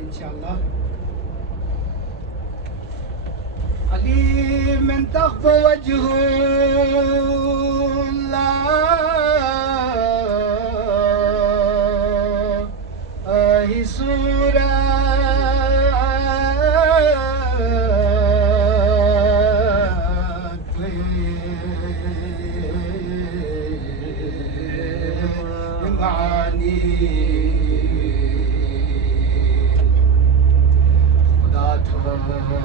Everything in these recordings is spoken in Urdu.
إن شاء الله. علي من تخفى وجهه الله صورة معاني خدا تومي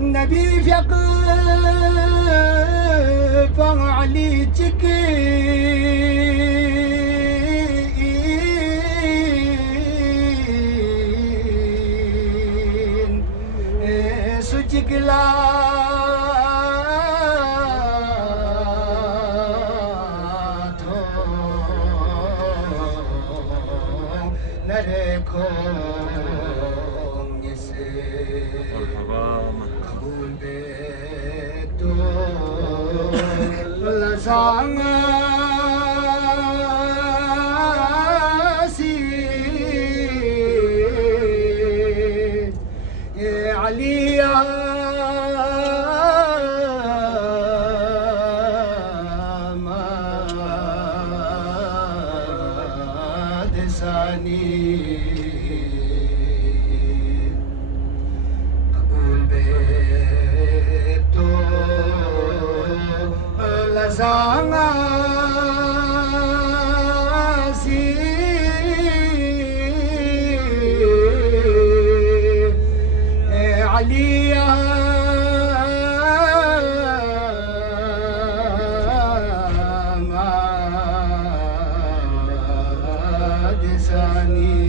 نبي فقط علي تكي سجك لا نريكم قبول بيتو لسانسي علي ما دساني لسانسي علي ما دساني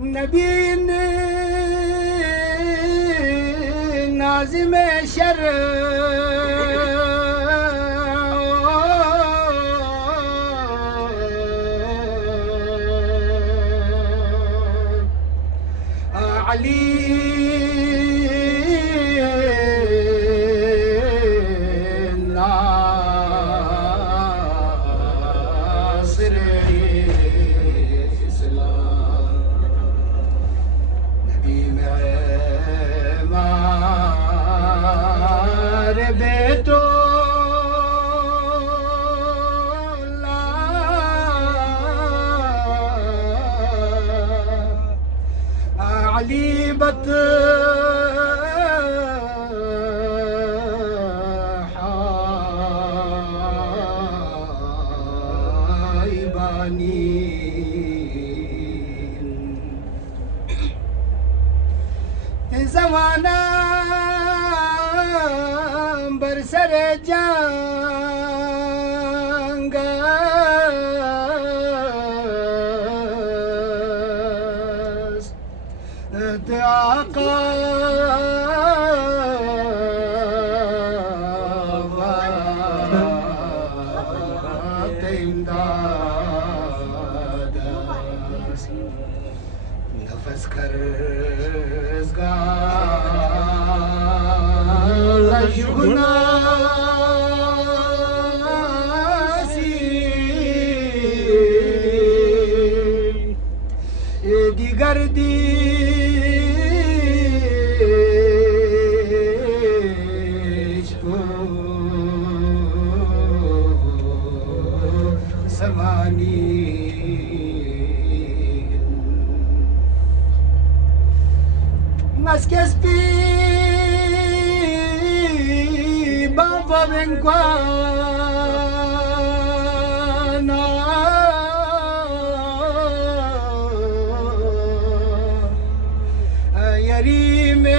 نبي نازم شر علي ناصر الإسلام نبي معمار بيتو علي حايباني زمانا برسر جانگا آقا نفس کرزگار لشگناسی دیگر دیش کو سمانی Mas que espi baba benguana yarime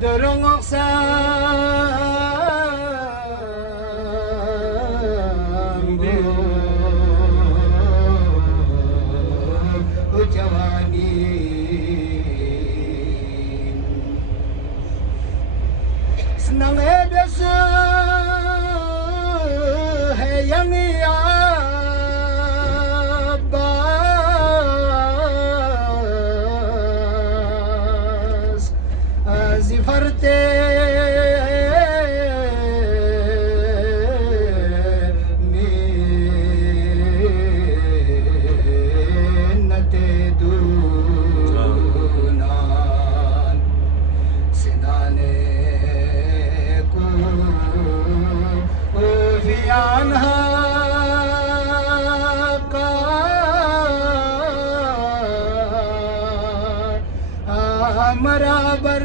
درong oksang bu jawani senang biasa hai yang ya زفرتي منتي دونان سنانكو وفي عنها مرابر